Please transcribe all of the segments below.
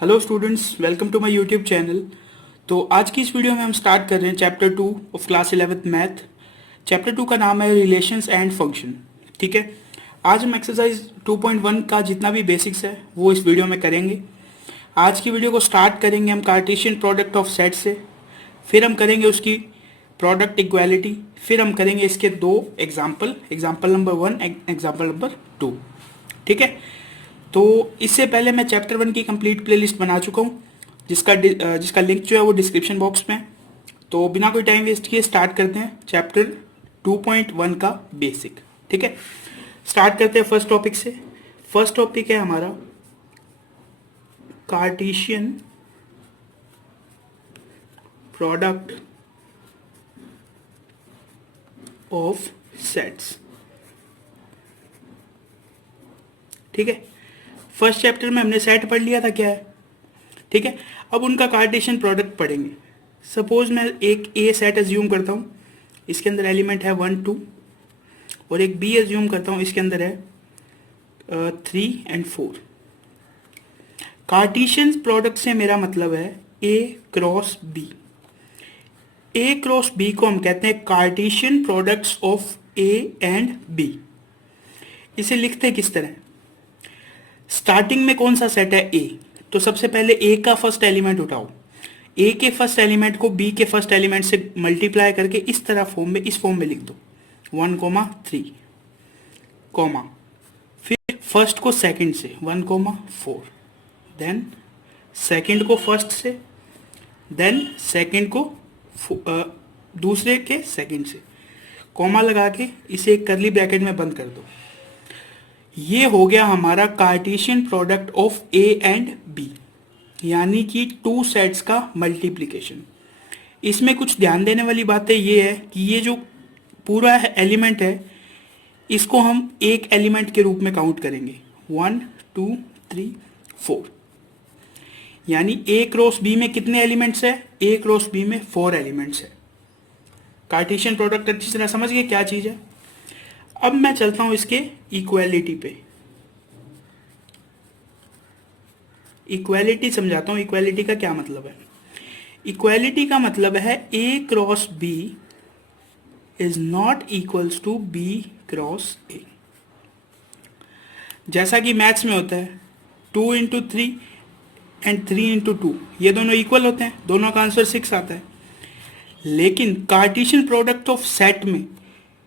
Hello students, welcome to my YouTube channel. तो आज की इस वीडियो में हम स्टार्ट कर रहे हैं chapter 2 of class 11th math. Chapter 2 का नाम है रिलेशंस एंड फंक्शन। ठीक है, आज हम एक्सरसाइज 2.1 का जितना भी बेसिक्स है वो इस वीडियो में करेंगे। आज की वीडियो को स्टार्ट करेंगे हम कार्टेशियन प्रोडक्ट ऑफ सेट से, फिर हम करेंगे उसकी प्रोडक्ट इक्वालिटी, फिर हम करेंगे इसके दो एग्जाम्पल नंबर 1, एग्जाम्पल नंबर 2। ठीक है, तो इससे पहले मैं चैप्टर 1 की कंप्लीट प्लेलिस्ट बना चुका हूँ, जिसका लिंक जो है वो डिस्क्रिप्शन बॉक्स में है। तो बिना कोई टाइम वेस्ट किए स्टार्ट करते हैं चैप्टर 2.1 का बेसिक। ठीक है, स्टार्ट करते हैं फर्स्ट टॉपिक से। फर्स्ट टॉपिक है हमारा कार्टेशियन प्रोडक्ट ऑफ सेट्स। ठीक है, फर्स्ट चैप्टर में हमने सेट पढ़ लिया था क्या है। ठीक है, अब उनका कार्टेशियन प्रोडक्ट पढ़ेंगे। सपोज मैं एक ए सेट एज्यूम करता हूँ, इसके अंदर एलिमेंट है 1 2, और एक बी एज्यूम करता हूँ, इसके अंदर है 3 एंड 4। कार्टेशियन प्रोडक्ट से मेरा मतलब है A cross B. A cross B को हम कहते हैं Cartesian products of A and B. इसे लिखते हैं किस तरह, स्टार्टिंग में कौन सा सेट है ए, तो सबसे पहले ए का फर्स्ट एलिमेंट उठाओ, ए के फर्स्ट एलिमेंट को बी के फर्स्ट एलिमेंट से मल्टीप्लाई करके इस तरह इस फॉर्म में लिख दो 1, 3, कॉमा, फिर फर्स्ट को सेकंड से 1, 4, देन सेकंड को फर्स्ट से, देन सेकंड को दूसरे के सेकंड से, कॉमा लगा के इसे एक कर्ली ब्रैकेट में बंद कर दो। ये हो गया हमारा Cartesian product of A and B, यानी कि टू सेट्स का मल्टीप्लिकेशन। इसमें कुछ ध्यान देने वाली बात ये है कि ये जो पूरा एलिमेंट है इसको हम एक एलिमेंट के रूप में काउंट करेंगे, 1 2 3 4। यानी ए क्रॉस बी में कितने एलिमेंट्स है, ए क्रॉस बी में 4 एलिमेंट्स है। कार्टेशियन प्रोडक्ट अच्छी तरह समझ गए क्या चीज़ है। अब मैं चलता हूं इसके इक्वालिटी पे, इक्वालिटी समझाता हूं। इक्वालिटी का क्या मतलब है, इक्वालिटी का मतलब है A cross B is not equals to B cross A. जैसा कि मैथ्स में होता है 2 इंटू 3 एंड 3 इंटू 2, ये दोनों इक्वल होते हैं, दोनों का आंसर 6 आता है। लेकिन कार्टेशियन प्रोडक्ट ऑफ सेट में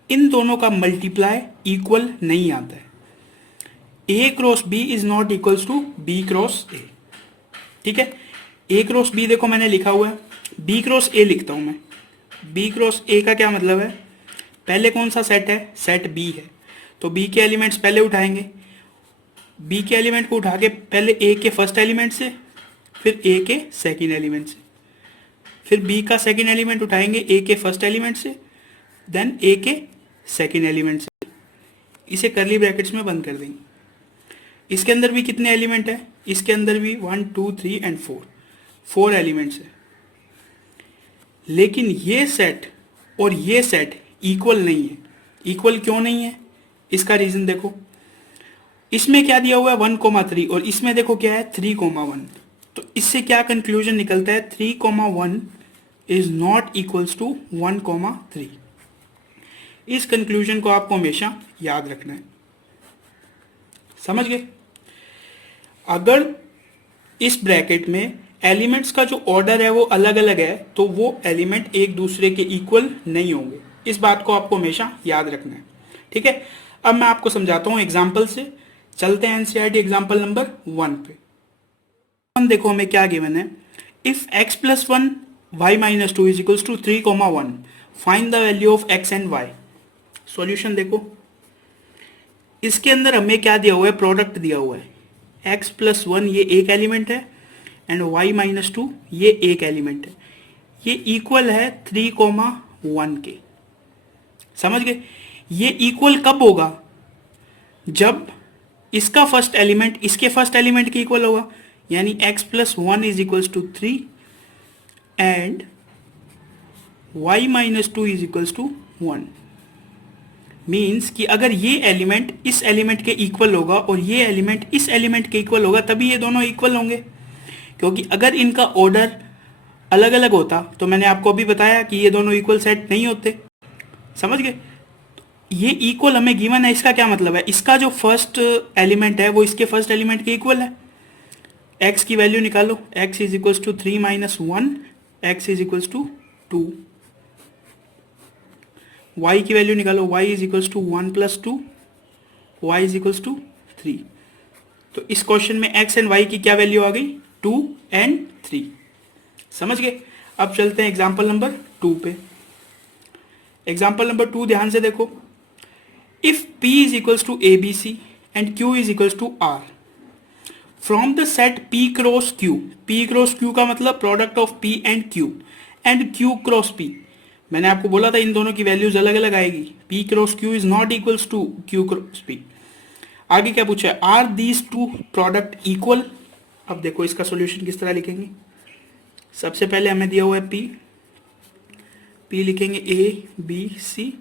इन दोनों का मल्टीप्लाई इक्वल नहीं आता है। A cross B is not equals to B cross A. ठीक है, ए क्रॉस बी देखो मैंने लिखा हुआ है, बी क्रॉस ए लिखता हूं मैं। बी क्रॉस ए का क्या मतलब है, पहले कौन सा सेट है, सेट बी है, तो बी के एलिमेंट्स पहले उठाएंगे। बी के एलिमेंट को उठा के पहले ए के फर्स्ट एलिमेंट से, फिर ए के सेकेंड एलिमेंट से, फिर बी का सेकेंड एलिमेंट उठाएंगे ए के फर्स्ट एलिमेंट से, देन ए के सेकेंड एलिमेंट से, इसे कर्ली ब्रैकेट्स में बंद कर देंगे। इसके अंदर भी कितने एलिमेंट है, इसके अंदर भी 1 2 3 एंड 4 एलिमेंट्स है। लेकिन ये सेट और ये सेट इक्वल नहीं है। इक्वल क्यों नहीं है, इसका रीजन देखो। इसमें क्या दिया हुआ है 1, 3, और इसमें देखो क्या है 3, 1। तो इससे क्या कंक्लूजन निकलता है, 3, 1 इज नॉट इक्वल्स टू 1, 3। इस कंक्लूजन को आपको हमेशा याद रखना है, समझ गए। अगर इस ब्रैकेट में एलिमेंट्स का जो ऑर्डर है वो अलग अलग है तो वो एलिमेंट एक दूसरे के इक्वल नहीं होंगे। इस बात को आपको हमेशा याद रखना है। ठीक है, अब मैं आपको समझाता हूं एग्जाम्पल से। चलते हैं एनसीईआरटी एग्जाम्पल नंबर 1 पे। देखो हमें क्या गिवन है, if x + 1 y - 2 = 3, 1, find the value of x and y। Solution देखो, इसके अंदर हमें क्या दिया हुआ है, प्रोडक्ट दिया हुआ है। x + 1 ये एक एलिमेंट है एंड y - 2 ये एक एलिमेंट है। ये इक्वल है 3, 1 के। समझ गए। ये इक्वल कब होगा, जब इसका फर्स्ट एलिमेंट इसके फर्स्ट एलिमेंट के इक्वल होगा, यानी x + 1 = 3 एंड y - 2 = 1। मीन्स कि अगर ये एलिमेंट इस एलिमेंट के इक्वल होगा और ये एलिमेंट इस एलिमेंट के इक्वल होगा तभी ये दोनों इक्वल होंगे। क्योंकि अगर इनका ऑर्डर अलग अलग होता तो मैंने आपको अभी बताया कि ये दोनों इक्वल सेट नहीं होते। समझ गए? ये इक्वल हमें गिवन है, इसका क्या मतलब है, इसका जो फर्स्ट एलिमेंट है वो इसके फर्स्ट एलिमेंट के इक्वल है। x की वैल्यू निकालो, x is equals to 3 minus 1, x is equals to 2। y की वैल्यू निकालो, y is equals to 1 plus 2, y is equals to 3। तो इस क्वेश्चन में x एंड y की क्या वैल्यू आ गई, 2 एंड 3। समझ गए? अब चलते हैं एग्जाम्पल नंबर 2 पे। एग्जाम्पल नंबर 2 ध्यान से देखो। If p is equals to abc and q is equals to r from the set p cross q, p cross q का मतलब product of p and q and q cross p। मैंने आपको बोला था इन दोनों की वैल्यूज अलग अलग आएगी। p cross q is not equals to q cross p। आगे क्या पूछा है, are these two product equal. अब देखो इसका सॉल्यूशन किस तरह लिखेंगे। सबसे पहले हमें दिया हुआ है p लिखेंगे a b c,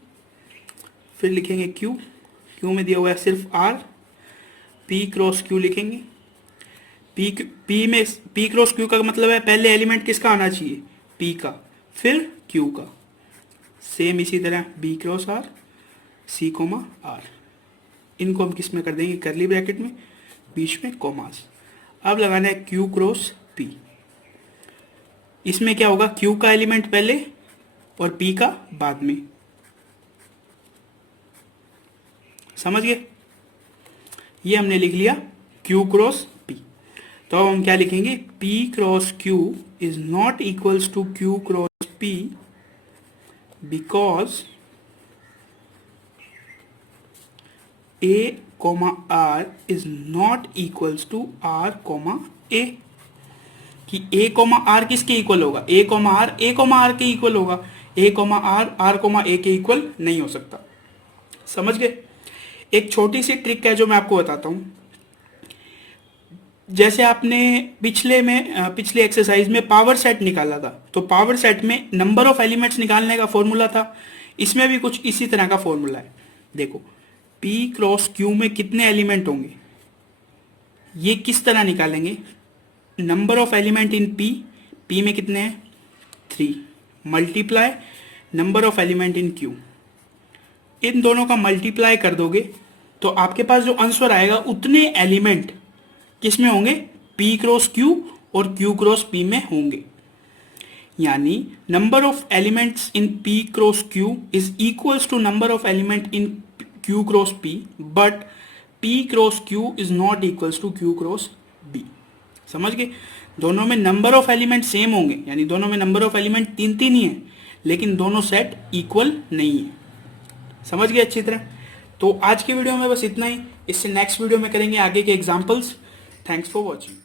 फिर लिखेंगे q में दिया हुआ है सिर्फ r, p क्रॉस q लिखेंगे। p क्रॉस q का मतलब है पहले एलिमेंट किसका आना चाहिए, p का, फिर q का। सेम इसी तरह b cross r, c comma r, इनको हम किस में कर देंगे, करली ब्रैकेट में, बीच में कॉमास। अब लगाना है q क्रॉस p। इसमें क्या होगा, q का एलिमेंट पहले और p का बाद में। समझ गए? ये हमने लिख लिया q क्रॉस p। तो अब हम क्या लिखेंगे, p cross q is not equals to q cross p because a comma r is not equals to r comma a। कि a कॉमा r किसके इक्वल होगा, a कॉमा r के equal होगा, a comma r comma a के equal नहीं हो सकता। समझ गए? एक छोटी सी ट्रिक है जो मैं आपको बताता हूं। जैसे आपने पिछले एक्सरसाइज में पावर सेट निकाला था, तो पावर सेट में नंबर ऑफ एलिमेंट्स निकालने का फॉर्मूला था। इसमें भी कुछ इसी तरह का फॉर्मूला है। देखो p क्रॉस q में कितने एलिमेंट होंगे, ये किस तरह निकालेंगे, number of element in p में कितने हैं 3, multiply number of element in q। इन दोनों का मल्टीप्लाई कर दोगे तो आपके पास जो आंसर आएगा उतने एलिमेंट किस में होंगे, p क्रॉस q और q क्रॉस p में होंगे। यानी number of elements in p cross q is equals to number of element in q cross p, but p cross q is not equals to q cross b। समझ गए? दोनों में number of element same होंगे, यानी दोनों में number of element 3 ही है, लेकिन दोनों सेट इक्वल नहीं है। समझ गए अच्छी तरह? तो आज की वीडियो में बस इतना ही। इससे नेक्स्ट वीडियो में करेंगे आगे के एग्जांपल्स। Thanks for watching.